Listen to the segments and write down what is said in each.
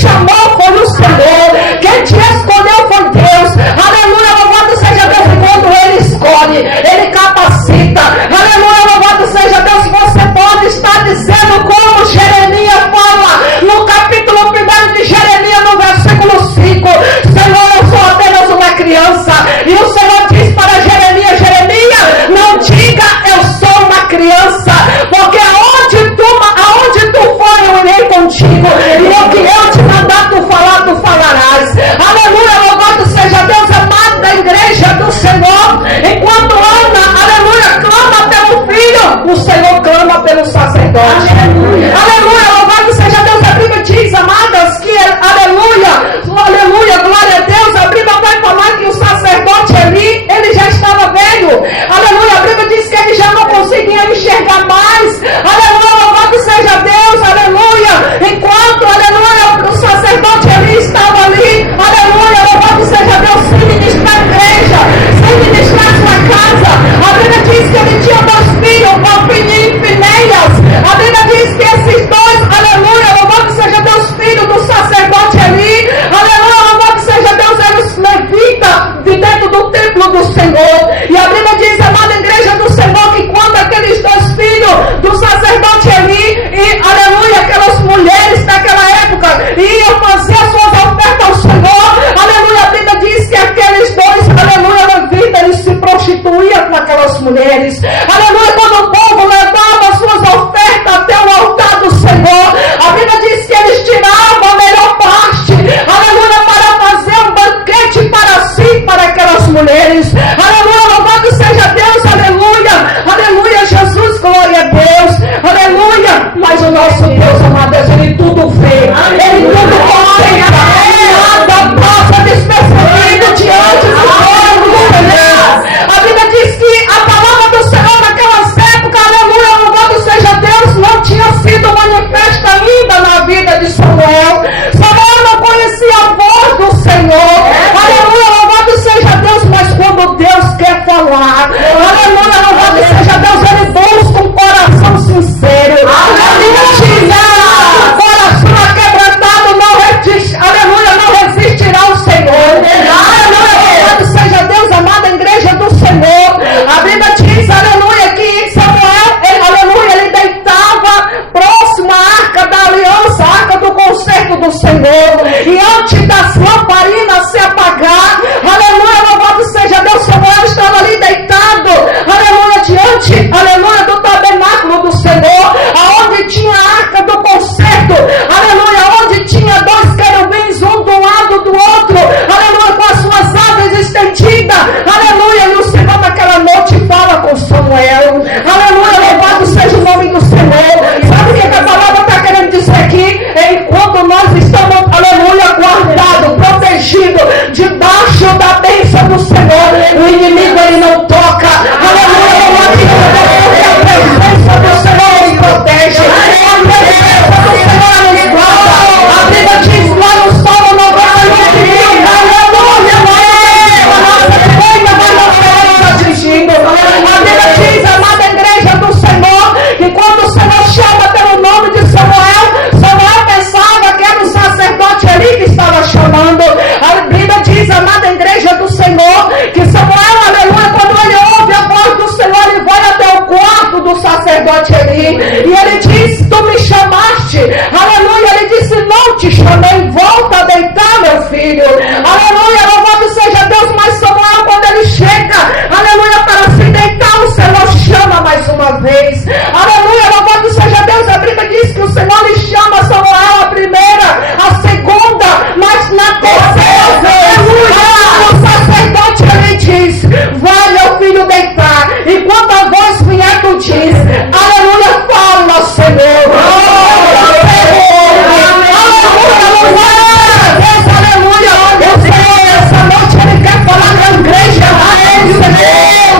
chamou foi o Senhor. Quem te escolheu foi Deus. Aleluia, louvado seja Deus. E quando Ele escolhe, Ele capacita. Aleluia, louvado seja Deus. Você pode estar dizendo como Jeremias fala no capítulo 1 de Jeremias, no versículo 5. Senhor, eu sou apenas uma criança. E o Senhor diz para Jeremias: Jeremias, não diga eu sou uma criança, porque aonde tu for eu irei contigo, e o que eu te mandar tu falar, tu falarás. Aleluia, louvado seja Deus. Amado da igreja do Senhor, enquanto Ana, aleluia, clama pelo filho, o Senhor clama pelo sacerdote. Aleluia, louvado seja Deus. A Bíblia diz, amadas, que aleluia, glória a Deus. A Bíblia vai falar que o sacerdote ali, ele já estava velho. Aleluia, a Bíblia diz que ele já não conseguia enxergar mais. Aleluia, louvado seja Deus. Aleluia, enquanto, aleluia, o sacerdote ali estava ali. Aleluia, louvado seja Deus, sem ministrar a igreja, sem ministrar a sua casa. A Bíblia diz que ele tinha dois filhos, Ofni e Finéias. A Bíblia diz que esses dois, aleluia, louvado seja Deus, filho do sacerdote ali. Aleluia, louvado seja Deus, eram os levitas de dentro do templo do Senhor. E a Bíblia diz, amada igreja do Senhor, que quando aqueles dois filhos do sacerdote ali, e aleluia, aquelas mulheres daquela época iam fazer as suas ofertas ao Senhor, aleluia, a Bíblia diz que aqueles dois, aleluia, levitas, eles se prostituíam com aquelas mulheres. Aleluia, quando o povo levava as suas ofertas até o altar do Senhor, a Bíblia diz que eles tiravam a melhor parte, aleluia, para fazer um banquete para si, para aquelas mulheres. Aleluia, louvado seja Deus, aleluia, aleluia, Jesus, glória a Deus, aleluia. Mas o nosso Deus, amado Deus, Ele tudo vê, Ele tudo contempla, nada passa despercebido diante do povo do Senhor. A Bíblia diz que a palavra do Senhor naquelas épocas, aleluia, louvado seja Deus, não tinha sido manifesta ainda na vida de Samuel. Samuel não conhecia a voz do Senhor. Aleluia, louvado seja Deus, mas quando Deus quer falar, aleluia, louvado seja Deus, Ele busca um coração sincero. Aleluia, o coração aquebrantado não resiste, aleluia, não resistirá ao Senhor. Aleluia, louvado seja Deus, amada igreja do Senhor. A Bíblia diz, aleluia, que Samuel, aleluia, ele deitava próximo à arca da aliança, a arca do concerto do Senhor, e antes das lamparinas se apagar, aleluia, louvado seja Deus, Samuel estava ali deitado, aleluia, diante, aleluia, do tabernáculo do Senhor, aonde tinha a arca do concerto, aleluia, onde tinha dois querubins, um do lado do outro, aleluia, com as suas asas estendidas, aleluia, e o Senhor naquela noite fala com Samuel, aleluia, louvado seja o nome do Senhor. Sabe o que a palavra está querendo dizer aqui? Enquanto nós estamos, aleluia, guardados, protegidos, debaixo da bênção do Senhor, o inimigo ele não toca, aleluia, louvado seja Deus, porque a presença do Senhor nos protege, a presença do Senhor nos guarda. A Bíblia diz lá no Salmo 91, aleluia, a nossa defesa vai nos atingindo. A Bíblia diz, amada igreja do Senhor, que quando o Senhor chama pelo nome de Samuel, Samuel pensava que era o sacerdote ali que estava chamando. A Bíblia diz, amada igreja do Senhor, que Samuel, aleluia, quando ele ouve a voz do Senhor, ele vai até o quarto do sacerdote ali, e ele diz, tu me chamaste, aleluia, ele disse, não te chamei, volta a deitar, meu filho, aleluia, louvado seja Deus. Mas Samuel, quando ele chega, aleluia, para se deitar, o Senhor chama mais uma vez, aleluia, louvado seja Deus. A Bíblia diz que o Senhor lhe chama Samuel a primeira, a segunda, mas na terceira vez, aleluia, o sacerdote ele diz, vai meu filho deitar, e quando a voz vier tu diz, aleluia, fala Senhor, aleluia, o Senhor essa noite ele quer falar com a igreja,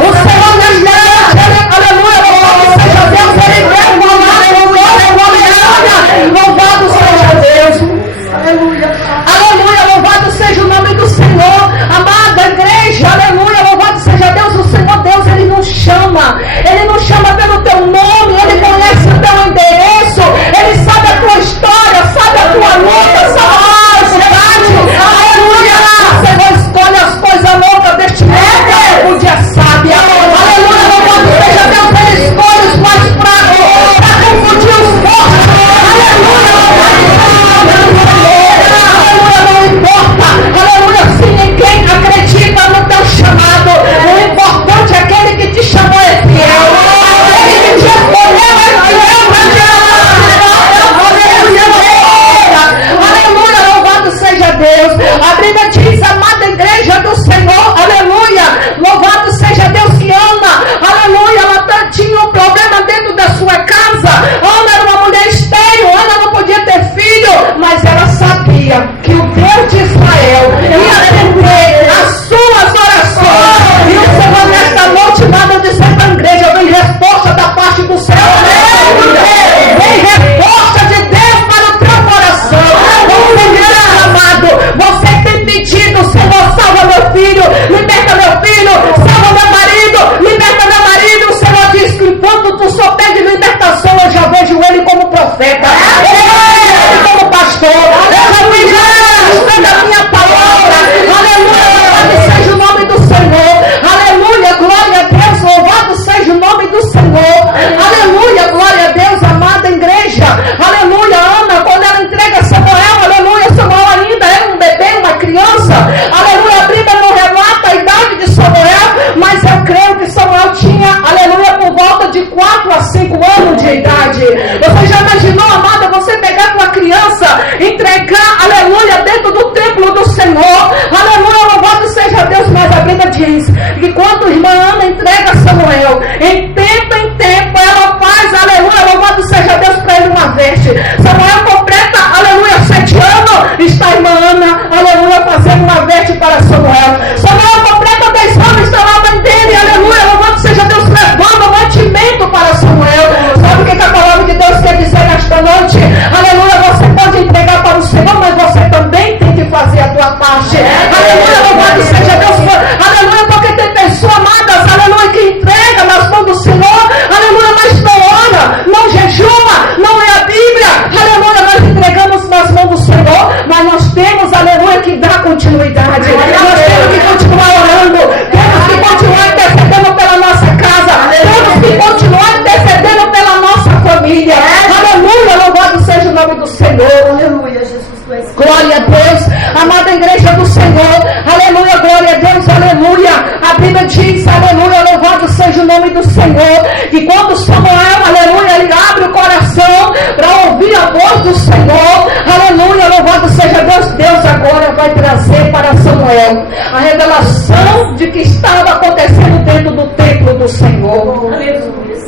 o Senhor nesta noite, aleluia, louvado seja Deus, ele quer falar com glória, louvado seja Deus, aleluia, louvado seja o nome do Senhor, amada igreja, aleluia, louvado seja Deus. O Senhor Deus, ele não chama pelo teu nome, ele conhece o teu endereço, ele sabe a tua história, sabe a tua luta, sabe Deus de Israel ia atender as suas orações. E o Senhor nesta noite manda dizer para a igreja: vem resposta da parte do céu. Vem resposta de Deus para o teu coração. Você, amado, você tem pedido: Senhor, salva meu filho, liberta meu filho, salva meu marido, liberta meu marido. O Senhor diz que enquanto tu só pede libertação, eu já vejo ele como profeta, eu já vejo ele como pastor, eu já vejo ele da minha palavra. Aleluia, louvado seja o nome do Senhor. Aleluia, glória a Deus, louvado seja o nome do Senhor. Aleluia, glória a Deus, amada igreja. Aleluia, Ana, quando ela entrega Samuel, aleluia, Samuel ainda era um bebê, uma criança. Aleluia, a Bíblia não relata a idade de Samuel, mas eu creio que Samuel tinha, aleluia, por volta de 4 a 5 anos de idade. Você já imaginou, amada, você pegar tua criança, entregar, aleluia, dentro do templo do Senhor? Aleluia, louvado seja Deus. Mas a Bíblia diz que quando a irmã Ana entrega Samuel, em tempo ela faz, aleluia, louvado seja Deus, para ele uma veste. Samuel completa, aleluia, 7 anos, está a irmã Ana, aleluia, fazendo uma veste para Samuel. Samuel completa 10 anos, está lá a mãe dele, aleluia, louvado seja Deus, levando mantimento para Samuel. Sabe o que a palavra de Deus quer dizer nesta noite? Aleluia, você pode entregar para o Senhor, mas você também tem que fazer a tua parte. Aleluia, louvado seja Deus. Aleluia, porque tem pessoas amadas, aleluia, que entrega nas mãos do Senhor, aleluia, mas não ora, não jejuma, não lê a Bíblia. Aleluia, nós entregamos nas mãos do Senhor, mas nós temos, aleluia, que dar continuidade. Nós temos que continuar orando, temos que continuar intercedendo pela nossa casa, temos que continuar intercedendo pela nossa família. Aleluia, louvado seja o nome do Senhor. Aleluia, Jesus. Glória a Deus, amada igreja do Senhor. Aleluia, glória a Deus, aleluia. A Bíblia diz, aleluia, louvado seja o nome do Senhor. E quando Samuel, aleluia, ele abre o coração para ouvir a voz do Senhor, aleluia, louvado seja Deus. Deus agora vai trazer para Samuel a revelação de que estava acontecendo dentro do templo do Senhor.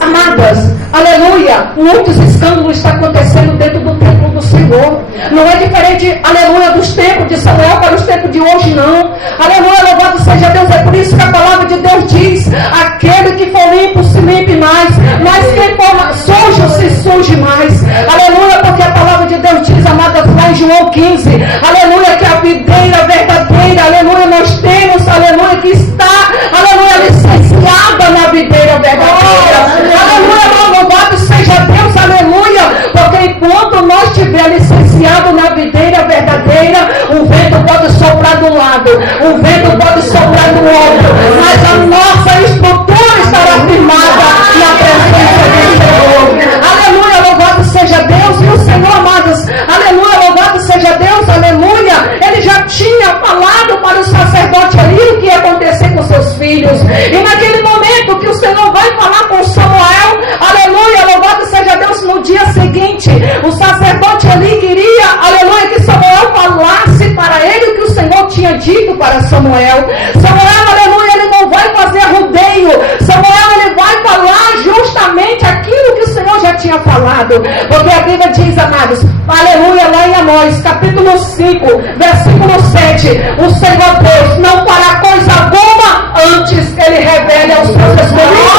Amadas, aleluia, muitos escândalos estão acontecendo dentro do templo do Senhor. Não é diferente, aleluia, dos tempos de Samuel para os tempos de hoje, não. Aleluia, louvado seja Deus. É por isso que a palavra de Deus diz: aquele que for limpo se limpe mais, mas quem for sujo se suje mais. Aleluia, porque a palavra de Deus diz, amadas, lá em João 15, aleluia, que a videira verdadeira, aleluia, nós temos, aleluia, que está, aleluia, licenciada na videira verdadeira. Aleluia, louvado seja Deus, aleluia, porque enquanto nós estiver licenciado na videira verdadeira, o vento pode soprar do lado, o vento pode soprar do outro, mas a nossa estrutura estará firmada na presença do Senhor. Aleluia, louvado seja Deus. E o Senhor, amados, aleluia, louvado seja Deus, aleluia, ele já tinha falado para o sacerdote ali o que ia acontecer com seus filhos. E naquele momento que o Senhor vai falar com Samuel, aleluia, louvado seja Deus, no dia seguinte, o sacerdote ali queria, aleluia, que Samuel falasse para ele o que o Senhor tinha dito para Samuel. Samuel, aleluia, ele não vai fazer rodeio. Samuel, ele vai falar justamente aquilo que o Senhor já tinha falado. Porque a Bíblia diz, amados, aleluia, lá em Amós, capítulo 5, versículo 7, o Senhor Deus não fará coisa alguma antes ele revele aos seus escolhidos.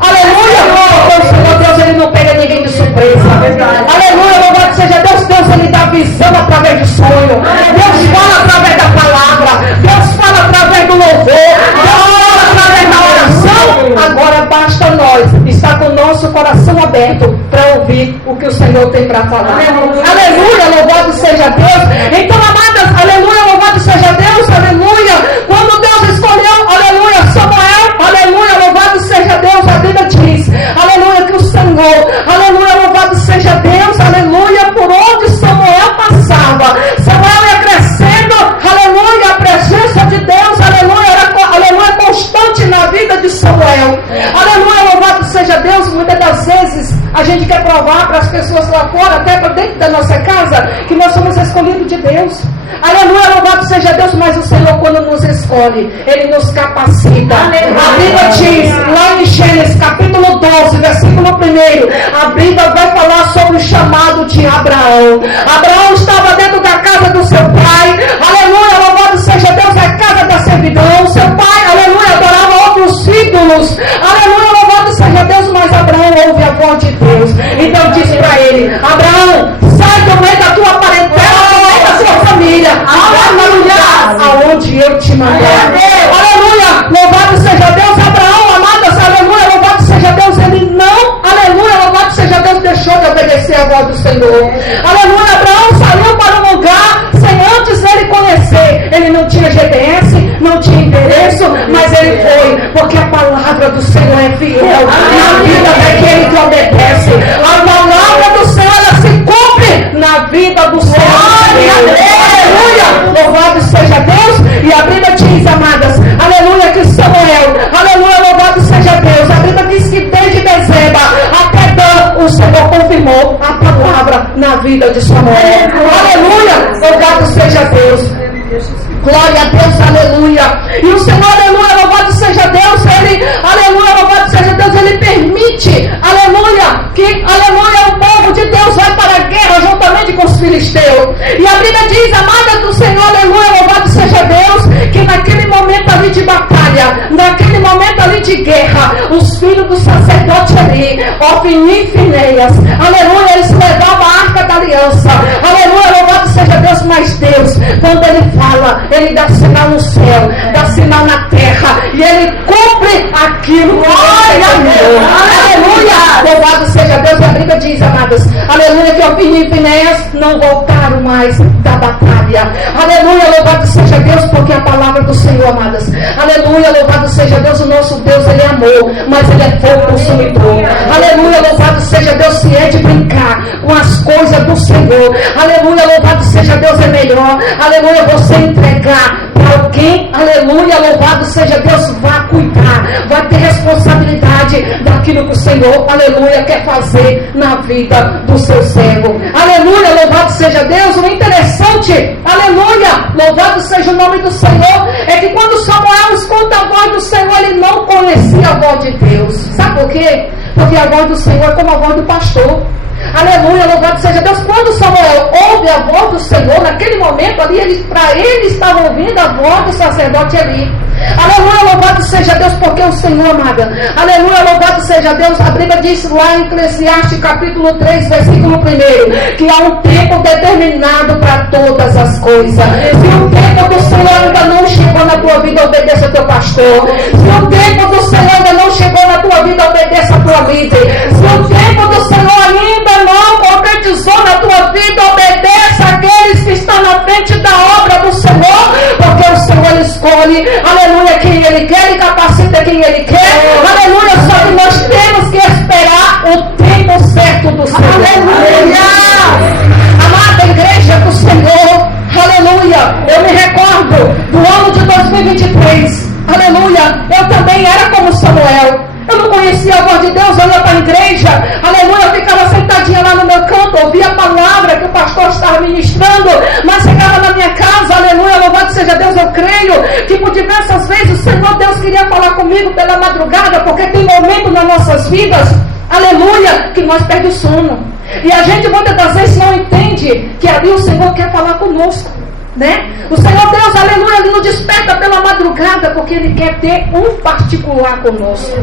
Aleluia, o Senhor Deus, ele não pega ninguém de surpresa. Aleluia, louvado seja Deus. Deus, ele dá visão através do sonho. Deus fala através da palavra. Deus fala através do louvor. Deus fala através da oração. Agora basta nós estar com o nosso coração aberto para ouvir o que o Senhor tem para falar. Aleluia, louvado seja Deus. Então, amadas, aleluia, louvado seja Deus, aleluia. Quando Deus escolheu, aleluia, Samuel, aleluia, louvado seja Deus, a Bíblia diz, aleluia, que o Senhor, aleluia, louvado seja Deus, aleluia, por onde Samuel passava, Samuel ia crescendo, aleluia, a presença de Deus, aleluia, era, aleluia, constante na vida de Samuel. Aleluia, louvado seja Deus. Muitas das vezes a gente quer provar para as pessoas lá fora, até para dentro da nossa casa, que nós somos escolhidos de Deus. Aleluia, louvado seja Deus. Mas o Senhor, quando nos escolhe, Ele nos capacita. Aleluia. A Bíblia diz, lá em Gênesis capítulo 12, versículo 1, a Bíblia vai falar sobre o chamado de Abraão. Abraão estava dentro da te mandou. Aleluia, louvado seja Deus. Abraão, amadas, aleluia, louvado seja Deus. Ele não, aleluia, louvado seja Deus, deixou de obedecer a voz do Senhor. Aleluia, Abraão saiu para um lugar sem antes ele conhecer. Ele não tinha GPS, não tinha endereço, mas ele foi, porque a palavra do Senhor é fiel na vida daquele que obedece. A palavra do Senhor, ela se cumpre na vida do Senhor. Aleluia, louvado seja Deus. E a Bíblia diz, amadas, aleluia, que Samuel, aleluia, louvado seja Deus. A Bíblia diz que desde Bezeba até Dan, o Senhor confirmou a palavra na vida de Samuel. Aleluia, louvado seja Deus. Glória a Deus, aleluia. E o Senhor, aleluia, louvado seja Deus, ele, aleluia, louvado seja Deus, ele permite, aleluia, que, aleluia, o povo de Deus vai para a guerra juntamente com os filisteus. E a Bíblia diz, amada do Senhor, aleluia, louvado seja Deus, que naquele momento ali de batalha, naquele momento ali de guerra, os filhos do sacerdote ali, Ofni e Finéias, aleluia, eles levavam a arca da aliança, aleluia, louvado seja Deus, mas Deus, quando ele fala, ele dá sinal no céu, dá sinal na terra, e ele cumpre aquilo que ele determinou. Aleluia, louvado seja Deus. E a Bíblia diz, amadas, aleluia, que Ofni e Finéias não voltaram mais da batalha. Aleluia, louvado seja Deus, porque a palavra do Senhor, amadas, aleluia, louvado seja Deus, o nosso Deus, ele é amor, mas ele é fogo consumidor. Aleluia, louvado seja Deus, se é de brincar com as coisas do Senhor, aleluia, louvado seja Deus, é melhor, aleluia, você entregar para alguém, aleluia, louvado seja Deus, vai cuidar, vai ter responsabilidade daquilo que o Senhor, aleluia, quer fazer na vida do seu servo. Aleluia, louvado seja Deus. O interessante, aleluia, louvado seja o nome do Senhor, é que quando Samuel escuta a voz do Senhor, ele não conhecia a voz de Deus. Sabe por quê? Porque a voz do Senhor é como a voz do pastor. Aleluia, louvado seja Deus. Quando Samuel ouve a voz do Senhor, naquele momento ali, para ele estava ouvindo a voz do sacerdote Eli. Aleluia, louvado seja Deus, porque o Senhor, amada, aleluia, louvado seja Deus. A Bíblia diz lá em Eclesiastes capítulo 3, versículo 1, que há um tempo determinado para todas as coisas. Se o tempo do Senhor ainda não chegou na tua vida, obedeça ao teu pastor. Se o tempo do Senhor ainda não chegou na tua vida, obedeça a tua líder. Se o tempo do Senhor ainda não concretizou na tua vida, obedeça àqueles que estão na frente da obra do Senhor, porque o Senhor escolhe, aleluia, quem Ele quer e capacita quem Ele quer, aleluia, só que nós temos que esperar o tempo certo do Senhor. Aleluia! Amada igreja do Senhor, aleluia, eu me recordo do ano de 2023, aleluia, eu também era como Samuel. Eu não conhecia a voz de Deus, eu ia para a igreja, aleluia, eu ficava sentadinha lá no meu canto, ouvia a palavra que o pastor estava ministrando, mas chegava na minha casa, aleluia, louvado seja Deus, eu creio que por diversas vezes o Senhor Deus queria falar comigo pela madrugada, porque tem momentos nas nossas vidas, aleluia, que nós perdemos o sono, e a gente muitas das vezes não entende que ali o Senhor quer falar conosco, né? O Senhor Deus, aleluia, Ele nos desperta pela madrugada, porque Ele quer ter um particular conosco.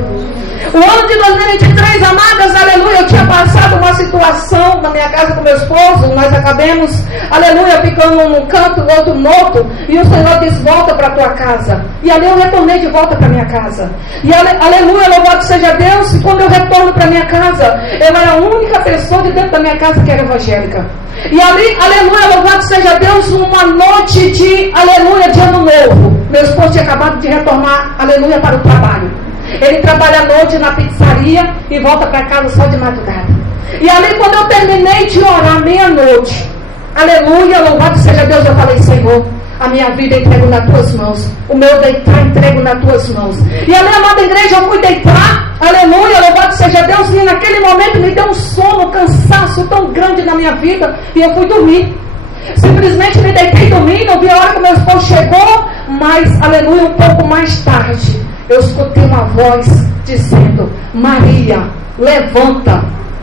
O ano de 2023, amadas, aleluia, eu tinha passado uma situação na minha casa com meu esposo, nós acabamos, aleluia, ficando num canto, no outro no outro, e o Senhor diz, volta para a tua casa. E ali eu retornei de volta para minha casa. E aleluia, louvado seja Deus, e quando eu retorno para minha casa, eu era a única pessoa de dentro da minha casa que era evangélica. E ali, aleluia, louvado seja Deus, uma noite de, aleluia, de ano novo. Meu esposo tinha acabado de retornar, aleluia, para o trabalho. Ele trabalha à noite na pizzaria e volta para casa só de madrugada. E ali, quando eu terminei de orar meia-noite, aleluia, louvado seja Deus, eu falei, Senhor, a minha vida entrego nas tuas mãos, o meu deitar entrego nas tuas mãos. E a minha amada igreja, eu fui deitar, aleluia, louvado seja Deus, e naquele momento me deu um sono, um cansaço tão grande na minha vida, e eu fui dormir. Simplesmente me deitei e dormi, não vi a hora que meu esposo chegou, mas, aleluia, um pouco mais tarde, eu escutei uma voz dizendo, Maria, levanta.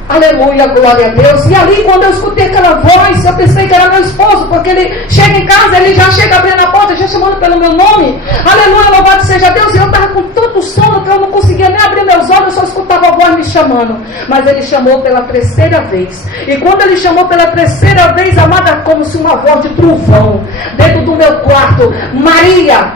Aleluia, glória a Deus. E ali, quando eu escutei aquela voz, eu pensei que era meu esposo, porque ele chega em casa, ele já chega abrindo a porta, já chamando pelo meu nome. Aleluia, louvado seja Deus. E eu estava com tanto sono que eu não conseguia nem abrir meus olhos, eu só escutava a voz me chamando. Mas ele chamou pela terceira vez. E quando ele chamou pela terceira vez, amada, como se uma voz de trovão dentro do meu quarto, Maria.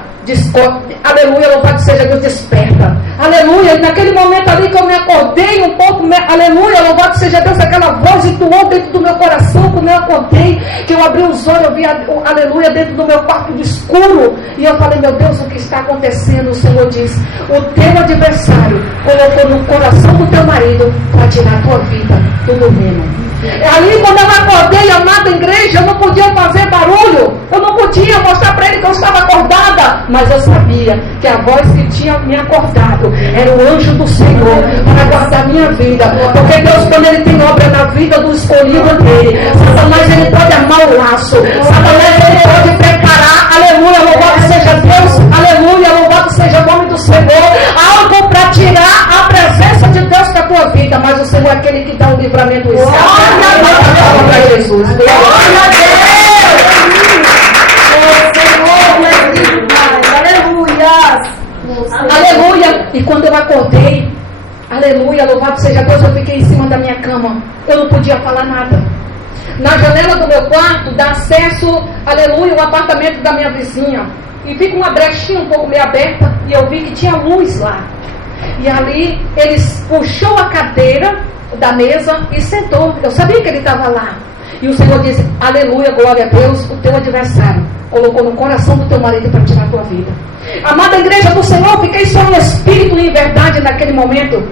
aleluia, louvado seja Deus, desperta. Aleluia, naquele momento ali que eu me acordei um pouco, aleluia, louvado seja Deus, aquela voz entoou dentro do meu coração, quando eu acordei, que eu abri os olhos, eu vi, aleluia, dentro do meu quarto escuro, e eu falei, meu Deus, o que está acontecendo? O Senhor diz, o teu adversário colocou no coração do teu marido para tirar a tua vida do domingo. Ali quando eu acordei, amada igreja, eu não podia fazer barulho, eu não podia mostrar para ele que eu estava acordada, mas eu sabia que a voz que tinha me acordado era o anjo do Senhor para guardar minha vida, porque Deus, quando ele tem obra na vida do escolhido dele, Satanás ele pode armar o laço, Satanás ele pode preparar, aleluia, louvado seja Deus, aleluia, louvado seja o nome do Senhor, algo para tirar a presença de Deus da tua vida, mas o Senhor é aquele que dá o livramento do escape. Glória a Jesus. Glória a Deus. Aleluia. Aleluia. E quando eu acordei, aleluia, louvado seja Deus, eu fiquei em cima da minha cama. Eu não podia falar nada. Na janela do meu quarto dá acesso, aleluia, o apartamento da minha vizinha. E fica uma brechinha um pouco meio aberta. E eu vi que tinha luz lá. E ali ele puxou a cadeira da mesa e sentou. Eu sabia que ele estava lá. E o Senhor disse, aleluia, glória a Deus, o teu adversário colocou no coração do teu marido para tirar a tua vida. Amada igreja do Senhor, fiquei só em espírito e em verdade naquele momento.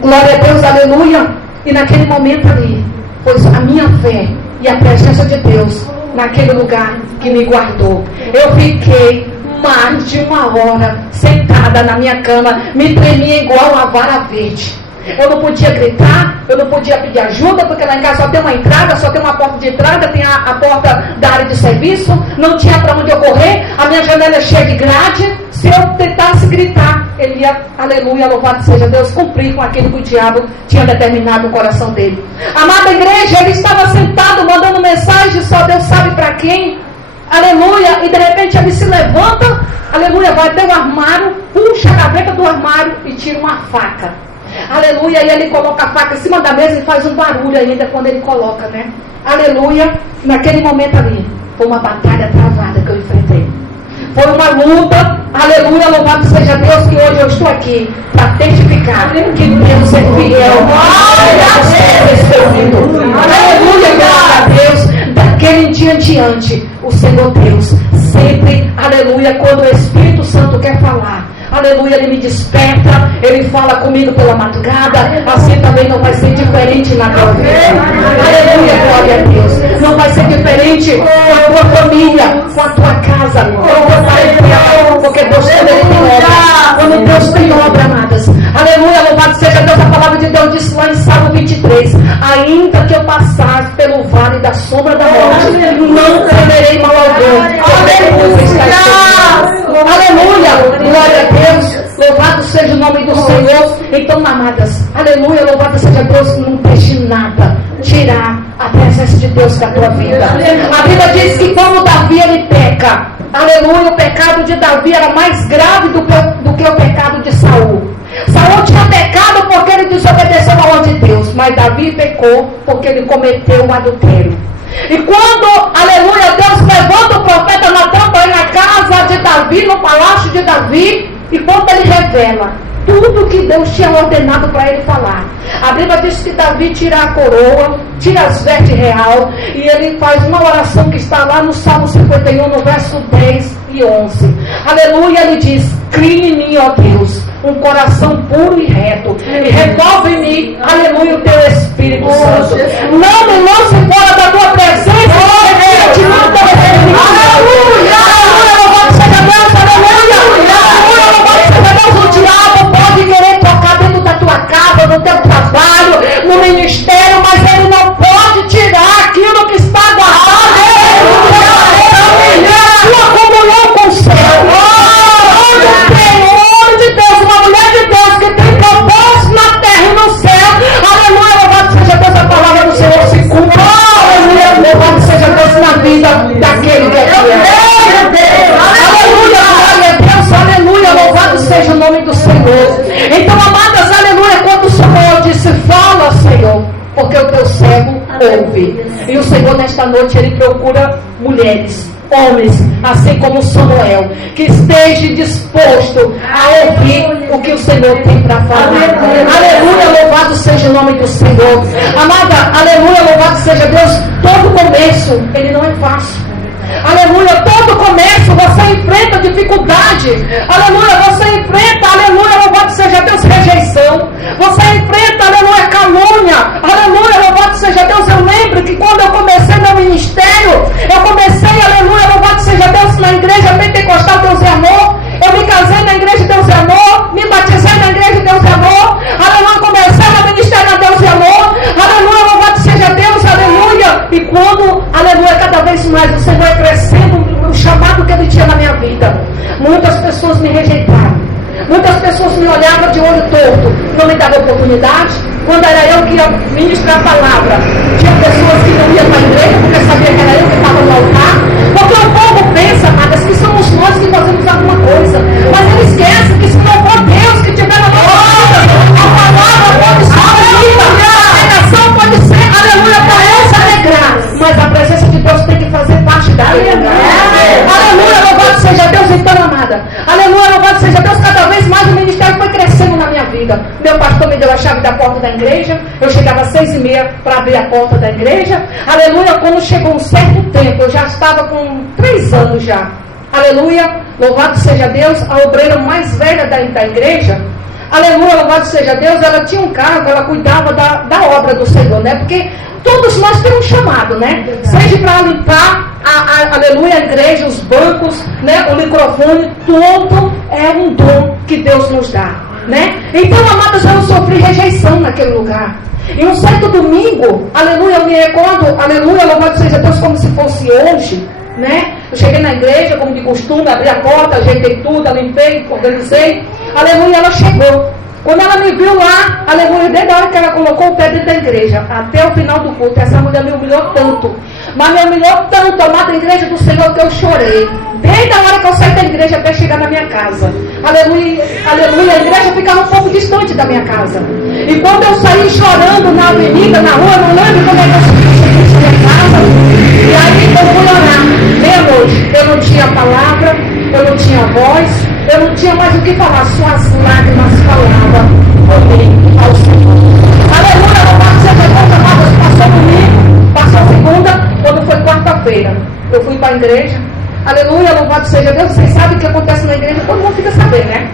Glória a Deus, aleluia. E naquele momento ali, foi a minha fé e a presença de Deus naquele lugar que me guardou. Eu fiquei mais de 1 hora sentada na minha cama, me tremia igual uma vara verde. Eu não podia gritar, eu não podia pedir ajuda, porque lá em casa só tem uma entrada, só tem uma porta de entrada, tem a porta da área de serviço, não tinha para onde eu correr, a minha janela é cheia de grade. Se eu tentasse gritar, ele ia, aleluia, louvado seja Deus, cumprir com aquilo que o diabo tinha determinado no coração dele. Amada igreja, ele estava sentado mandando mensagem, só Deus sabe para quem, aleluia, e de repente ele se levanta, aleluia, vai até o armário, puxa a gaveta do armário e tira uma faca. Aleluia, e ele coloca a faca em cima da mesa e faz um barulho ainda quando ele coloca, né? Aleluia, naquele momento ali, foi uma batalha travada que eu enfrentei. Foi uma luta, aleluia, louvado seja Deus, que hoje eu estou aqui para testificar que Deus é fiel. Aleluia, glória a Deus. Daquele dia em diante, o Senhor Deus sempre, aleluia, quando o Espírito Santo quer falar, aleluia, ele me desperta, ele fala comigo pela madrugada, assim também não vai ser diferente na tua vida. Aleluia, glória a Deus. Não vai ser diferente com a tua família, com a tua casa, com o teu pai, porque Deus também tem obra. Quando Deus tem obra, amadas, aleluia, louvado seja Deus, a palavra de Deus diz lá em Salmo 23, ainda que eu passasse pelo vale da sombra da morte, não temerei mal algum, porque tu estás comigo. Aleluia, glória a Deus, louvado seja o nome do Senhor. Então, amadas, aleluia, louvado seja Deus, não deixe nada tirar a presença de Deus da tua vida. A Bíblia diz que como Davi ele peca, aleluia, o pecado de Davi era mais grave do que o pecado de Saul. Saul tinha pecado porque ele desobedeceu a ordem de Deus, mas Davi pecou porque ele cometeu um adultério. E quando, aleluia, Deus levanta o profeta Natan para ir na casa de Davi, no palácio de Davi, e quando ele revela tudo que Deus tinha ordenado para ele falar, a Bíblia diz que Davi tira a coroa, tira as vestes real, e ele faz uma oração que está lá no Salmo 51, no verso 10 e 11. Aleluia, ele diz, cria em mim, ó Deus, um coração puro e reto, e renova em mim, aleluia, o teu Espírito Santo. Não me lance fora da tua presença, te manda teu Espírito. Aleluia, louvado seja Deus, aleluia, louvado seja Deus. O diabo pode querer tocar dentro da tua casa, no teu trabalho, no ministério, mas ele não pode tirar aquilo que está guardado. Sua comunhão com o céu. Onde tem um homem de Deus, uma mulher de Deus que tem propósito na terra e no céu, aleluia, louvado seja Deus, a palavra do Senhor se cumpre. Aleluia, louvado seja Deus na vida daquele que é fiel. Aleluia, glória a Deus, aleluia, louvado seja o nome do Senhor. Então, amadas, aleluia, quando o Senhor disse, fala, Senhor, porque o teu servo ouve. E o Senhor nesta noite, ele procura mulheres homens, assim como Samuel, que esteja disposto a ouvir o que o Senhor tem para falar. Aleluia, louvado seja o nome do Senhor. Amada, aleluia, louvado seja Deus. Todo começo, ele não é fácil. Aleluia, todo começo você enfrenta dificuldade. Aleluia, você enfrenta, aleluia, louvado seja Deus, rejeição. Você enfrenta, aleluia, calúnia. Aleluia, louvado seja Deus. Eu lembro que quando eu comecei meu ministério, eu comecei, aleluia, louvado seja Deus, na igreja pentecostal Deus é Amor. Eu me casei na igreja Deus é Amor. Me batizei na igreja Deus é Amor. Aleluia, comecei meu ministério na Deus é Amor. Aleluia, louvado seja Deus, aleluia. E quando, aleluia, cada vez mais o Senhor vai crescendo o chamado que Ele tinha na minha vida, muitas pessoas me rejeitaram. Muitas pessoas me olhavam de olho torto, não me davam oportunidade. Quando era eu que ia ministrar a palavra, tinha pessoas que não iam para a igreja porque sabia que era eu que estava no altar. Porque o povo pensa, amadas, que somos nós que fazemos alguma coisa. Mas ele esquece que se não for Deus que tiver na nossa vida, a palavra pode ser ouvida, a pregação pode ser, aleluia, para eu se alegrar. Mas a presença de Deus tem que fazer parte da vida. Aleluia, louvado seja Deus, então, amada. Aleluia, louvado seja Deus. Cada vez mais o ministério foi crescendo na minha vida. Meu pastor me deu a chave da porta da igreja. Eu chegava às 6:30 para abrir a porta da igreja. Aleluia, quando chegou um certo tempo, eu já estava com 3 anos já. Aleluia, louvado seja Deus. A obreira mais velha da igreja, aleluia, louvado seja Deus, ela tinha um cargo, ela cuidava da obra do Senhor, né? Porque todos nós temos um chamado, né? Seja para limpar aleluia, a igreja, os bancos, né? O microfone, tudo é um dom que Deus nos dá, né? Então, amados, eu sofri rejeição naquele lugar. E um certo domingo, aleluia, eu me recordo, aleluia, louvado seja Deus, como se fosse hoje, né? Eu cheguei na igreja, como de costume, abri a porta, ajeitei tudo, limpei, organizei, aleluia, ela chegou. Quando ela me viu lá, aleluia, desde a hora que ela colocou o pé dentro da igreja, até o final do culto, essa mulher me humilhou tanto, mas me humilhou tanto, amada igreja do Senhor, que eu chorei. Desde a hora que eu saí da igreja até chegar na minha casa. Aleluia, aleluia, a igreja ficava um pouco distante da minha casa. E quando eu saí chorando na avenida, na rua, não lembro como é que eu cheguei na minha casa. E aí eu fui orar, meia-noite. Eu não tinha palavra, eu não tinha voz, eu não tinha mais o que falar, só as lágrimas falavam ao Senhor. Aleluia, louvado seja Deus, amados. Passou domingo, passou segunda, quando foi quarta-feira, eu fui para a igreja. Aleluia, louvado seja Deus. Vocês sabem o que acontece na igreja, todo mundo fica sabendo, né?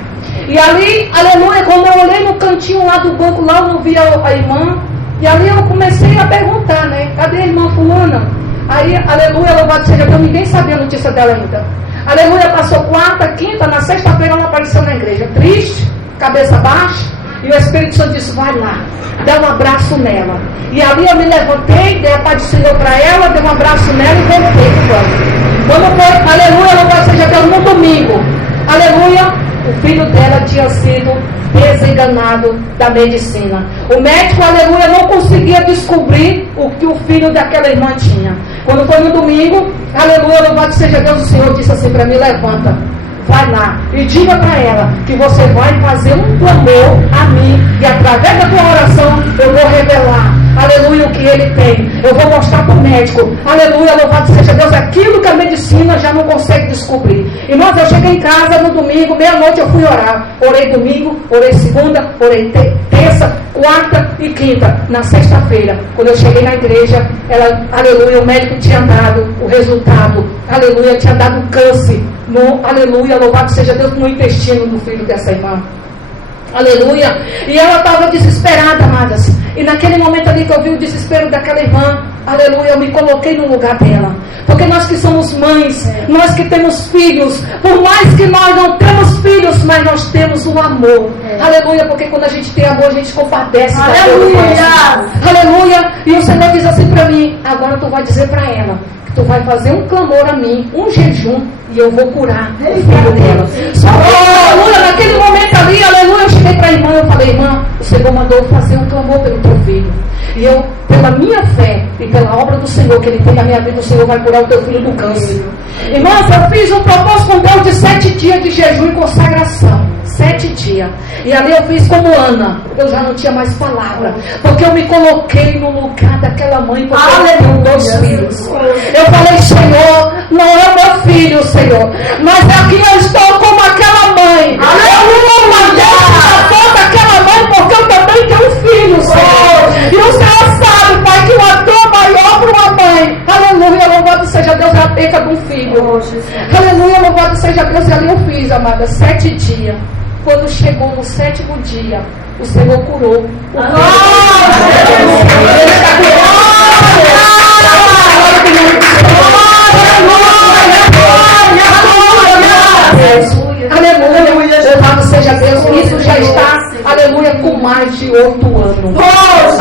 E ali, aleluia, quando eu olhei no cantinho lá do banco, lá eu não via a irmã. E ali eu comecei a perguntar, né? Cadê a irmã fulana? Aí, aleluia, louvado seja Deus, ninguém sabia a notícia dela ainda. Aleluia, passou quarta, quinta, na sexta-feira ela apareceu na igreja, triste, cabeça baixa, e o Espírito Santo disse, vai lá, dá um abraço nela. E ali eu me levantei, dei a paz do Senhor para ela, dei um abraço nela e voltei pro banco. Quando foi, aleluia, louvado seja Deus, no domingo, aleluia, o filho dela tinha sido desenganado da medicina. O médico, aleluia, não conseguia descobrir o que o filho daquela irmã tinha. Quando foi no domingo, aleluia, louvado seja Deus, o Senhor disse assim para mim, levanta, vai lá e diga para ela que você vai fazer um clamor a mim e através da tua oração eu vou revelar, aleluia, o que ele tem. Eu vou mostrar para o médico, aleluia, louvado seja Deus, aquilo que a medicina já não consegue descobrir. Irmãos, eu cheguei em casa no domingo, meia-noite eu fui orar. Orei domingo, orei segunda, orei terça, quarta e quinta. Na sexta-feira, quando eu cheguei na igreja, ela, aleluia, o médico tinha dado o resultado, aleluia, tinha dado câncer no, aleluia, louvado seja Deus, no intestino do filho dessa irmã. Aleluia. E ela estava desesperada, amadas. E naquele momento ali que eu vi o desespero daquela irmã, aleluia, eu me coloquei no lugar dela. Porque nós que somos mães, nós que temos filhos, por mais que nós não temos filhos, mas nós temos o amor. Aleluia, porque quando a gente tem amor, a gente compadece. Aleluia. Aleluia. E o Senhor diz assim para mim, agora tu vai dizer para ela, que tu vai fazer um clamor a mim, um jejum, e eu vou curar o filho dela. Só que, aleluia, naquele momento ali, aleluia, eu cheguei para a irmã, eu falei, irmã, o Senhor mandou fazer um clamor pelo teu filho. E eu, pela minha fé e pela obra do Senhor que Ele tem na minha vida, o Senhor vai curar o teu filho do câncer. Irmãos, eu fiz um propósito com Deus de 7 dias de jejum e consagração. 7 dias. E ali eu fiz como Ana. Eu já não tinha mais palavra. Porque eu me coloquei no lugar daquela mãe. Porque eu tenho 2 filhos. Eu falei, Senhor, não é o meu Senhor. Mas aqui eu estou como aquela mãe. Aleluia, Deus, solta aquela mãe, porque eu também tenho um filho, Senhor. E o Senhor sabe, Pai, que uma dor maior para uma mãe. Aleluia, louvado seja Deus, é a perca de um filho. Aleluia, louvado seja Deus, e ali eu fiz, amada, 7 dias. Quando chegou no 7º dia, o Senhor curou. O Ele está curando. Aleluia, louvado seja Deus. Isso já está, aleluia, com mais de 8 anos.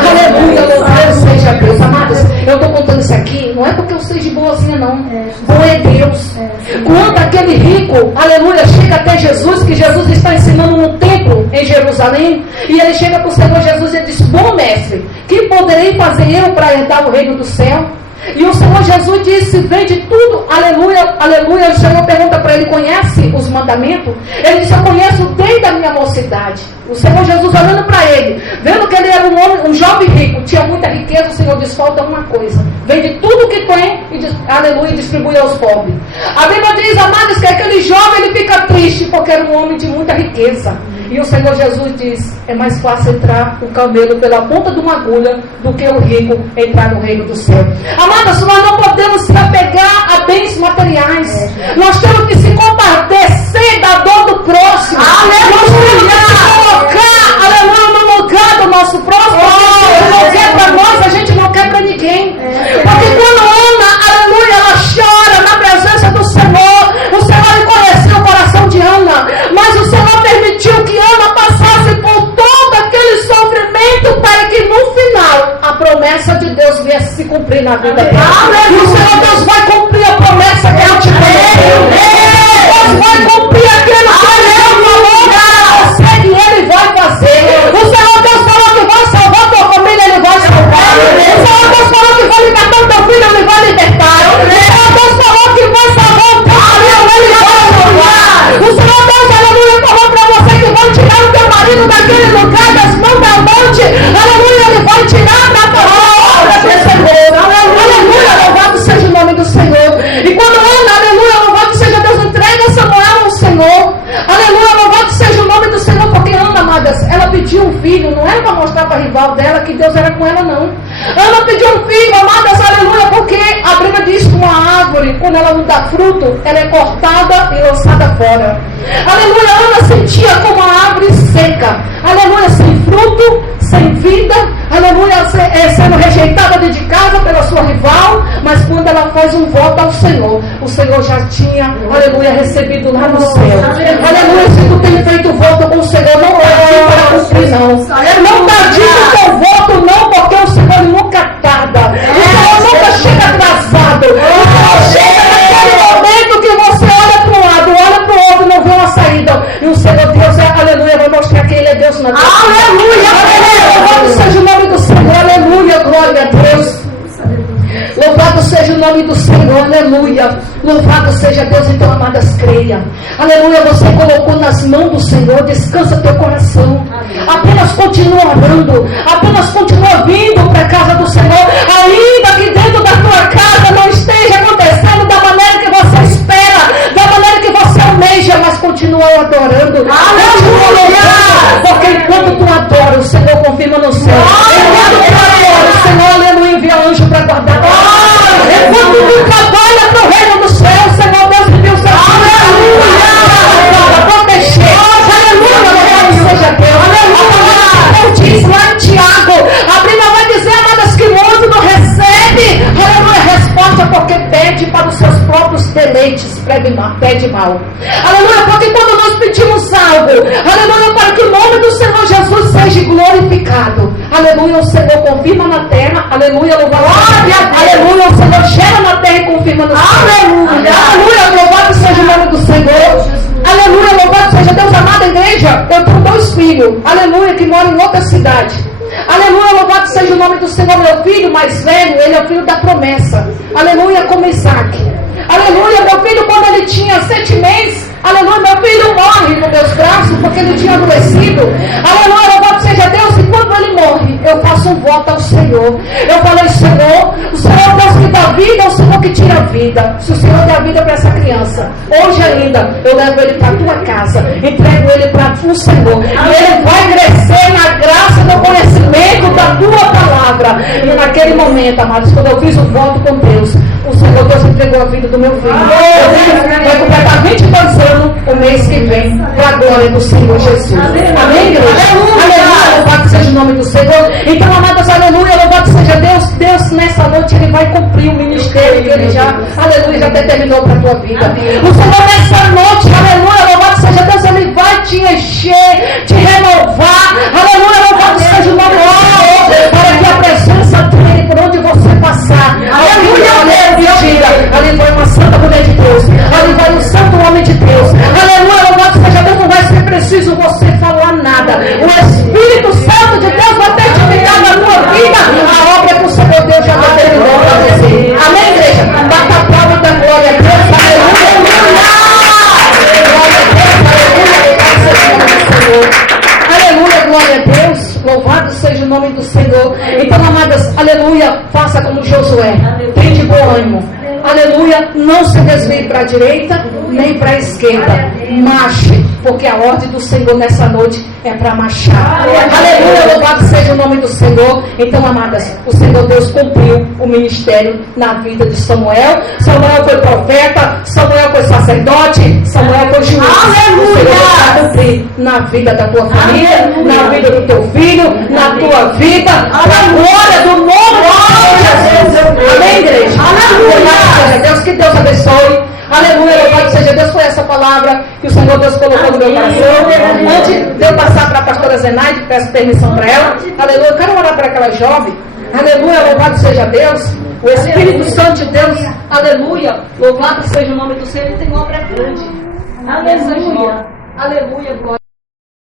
Aleluia, louvado seja Deus. Amados, eu estou contando isso aqui, não é porque eu seja boazinha, não. Bom é Deus. Quando aquele rico, aleluia, chega até Jesus, que Jesus está ensinando no templo em Jerusalém, e ele chega para o Senhor Jesus e diz: bom mestre, que poderei fazer eu para herdar o reino do céu? E o Senhor Jesus disse: vende tudo, aleluia, aleluia. O Senhor pergunta para ele: conhece os mandamentos? Ele disse: eu conheço desde a minha mocidade. O Senhor Jesus olhando para ele, vendo que ele era um homem, um jovem rico, tinha muita riqueza, o Senhor diz: falta uma coisa, vende tudo que tem e aleluia, e distribui aos pobres. A Bíblia diz, amados, que aquele jovem ele fica triste porque era um homem de muita riqueza. E o Senhor Jesus diz: é mais fácil entrar o camelo pela ponta de uma agulha do que o rico entrar no reino do céu. Amados, nós não podemos se apegar a bens materiais. Nós temos que se compadecer da dor do próximo. Nós temos que se colocar, aleluia, no lugar do nosso próximo. Porque se não quer para nós, a gente não quer para ninguém. Porque quando Ana, aleluia, ela chora na presença do Senhor, o Senhor conheceu o coração de Ana, mas o Senhor permitiu que Ana passasse por todo aquele sofrimento para que no final a promessa de Deus viesse se cumprir na vida dela. E o Senhor Deus vai cumprir a promessa que Ele te prometeu. Deus vai cumprir aquilo que Ele falou para você que Ele vai fazer. O Senhor Deus falou que vai salvar tua família, Ele vai salvar. O Senhor Deus falou que vai libertar teu filho, Ele vai libertar. O Senhor Deus falou que vai salvar o teu marido, Ele vai salvar. O Senhor Deus, aleluia, falou para você que vai tirar o teu marido daquele lugar das mãos da morte. Aleluia, Ele vai tirar da tua obra do Senhor. Aleluia, louvado seja o nome do Senhor. E quando Ana, aleluia, louvado seja Deus, entrega Samuel ao Senhor. Aleluia, louvado seja o nome do Senhor. Porque Ana, amadas, ela pediu um filho, não era para mostrar para a rival dela que Deus era com ela, não. Ana pediu um filho, amadas, aleluia, porque a Bíblia diz que uma árvore, quando ela não dá fruto, ela é cortada e lançada fora. Aleluia, Ana sentia como uma árvore seca, aleluia, sem fruto, sem vida, aleluia, sendo rejeitada de casa pela sua rival, mas quando ela faz um voto ao Senhor, o Senhor já tinha, aleluia, recebido lá no céu. Aleluia, se tu tem feito voto com o Senhor, não tarde para cumprir, não. Não tarde o teu voto, não, porque o Senhor nunca tarda. O Senhor nunca chega atrasado. O Senhor chega naquele momento que você olha para um lado, olha para o outro e não vê uma saída. E o Senhor Deus é, aleluia, vai mostrar que Ele é Deus na tua vida. Aleluia, aleluia, louvado seja o nome do Senhor, aleluia, glória a Deus. Louvado seja o nome do Senhor, aleluia. Louvado seja Deus, então, amadas, creia. Aleluia, você colocou nas mãos do Senhor, descansa teu coração. Apenas continua orando, apenas continua vindo para a casa do Senhor, ainda que dentro da tua casa não esteja acontecendo da maneira que você espera, da maneira que você almeja, mas continua adorando. Aleluia, porque enquanto tu adora, o Senhor confirma no céu. Enquanto tu adora, o Senhor, aleluia, envia anjo para guardar. Enquanto tu trabalha para o reino do céu, o Senhor Deus envia o seu aleluia, para proteger. Aleluia, louvado seja Deus. Aleluia, diz lá em Tiago, a Bíblia vai dizer, amadas, que o outro não recebe, aleluia, resposta porque pede para os seus próprios deleites, pede mal. Aleluia, porque quando nós pedimos algo, aleluia, para que o nome do Senhor Jesus seja glorificado, aleluia, o Senhor confirma na terra, aleluia, louvado, aleluia, o Senhor gera na terra e confirma no céu. Aleluia, aleluia, louvado seja o nome do Senhor. Aleluia, louvado seja Deus, amada igreja. Eu tenho 2 filhos, aleluia, que moram em outra cidade. Aleluia, louvado seja o nome do Senhor. Meu filho mais velho, ele é o filho da promessa. Aleluia, como Isaac. Aleluia, meu filho, quando ele tinha 7 meses, Aleluia, meu filho morre nos meus braços porque ele tinha adoecido. Aleluia, louvado seja Deus. E quando ele morre, eu faço um voto ao Senhor. Eu falei, Senhor, o Senhor é o Deus que dá vida, é o Senhor que tira a vida. Se o Senhor dá vida para essa criança, hoje ainda, eu levo ele para a tua casa, entrego ele para o Senhor. E ele vai crescer na graça do conhecimento da tua palavra. E naquele momento, amados, quando eu fiz o voto com Deus, o Senhor Deus entregou a vida do meu filho. Vai completar 22 anos o mês que vem, para a glória do Senhor Jesus. Amém, igreja? Aleluia, louvado seja o nome do Senhor. Então, amados, aleluia, louvado seja Deus. Deus, nessa noite, Ele vai cumprir o ministério que Ele já, aleluia, já determinou para a tua vida. O Senhor, nessa noite, aleluia, louvado seja Deus, Ele vai te encher, te renovar. Aleluia, louvado seja o nome do Senhor, para que a presença dEle, por onde você passar, aleluia, ali vai uma santa mulher de Deus, ali vai um santo homem de Deus, aleluia, louvado seja Deus, não vai ser preciso você falar nada, o Espírito Santo de Deus vai testificar na tua vida a obra que o Senhor Deus já determinou para você. Amém, igreja? Bata a palma da glória a Deus, aleluia, glória a Deus, louvado seja o nome do Senhor. Então, amadas, aleluia, faça como Josué, tem de bom ânimo. Aleluia, não se desvie para a direita nem para a esquerda, marche, porque a ordem do Senhor nessa noite é para marchar. Aleluia, louvado seja o nome do Senhor. Então, amadas, o Senhor Deus cumpriu o ministério na vida de Samuel. Samuel foi profeta, Samuel foi sacerdote, Samuel foi juiz. O Senhor vai cumprir na vida da tua família, na vida do teu filho, na tua vida, para a glória do nome de Jesus. Amém, igreja? Aleluia. Deus, que Deus abençoe. Aleluia, louvado seja Deus por essa palavra que o Senhor Deus colocou no meu coração. Antes de eu passar para a pastora Zenaide, peço permissão para ela. Aleluia, eu quero orar para aquela jovem. Aleluia, louvado seja Deus. O Espírito Santo de Deus. Aleluia, louvado seja o nome do Senhor. Ele tem obra grande. Aleluia, aleluia, glória.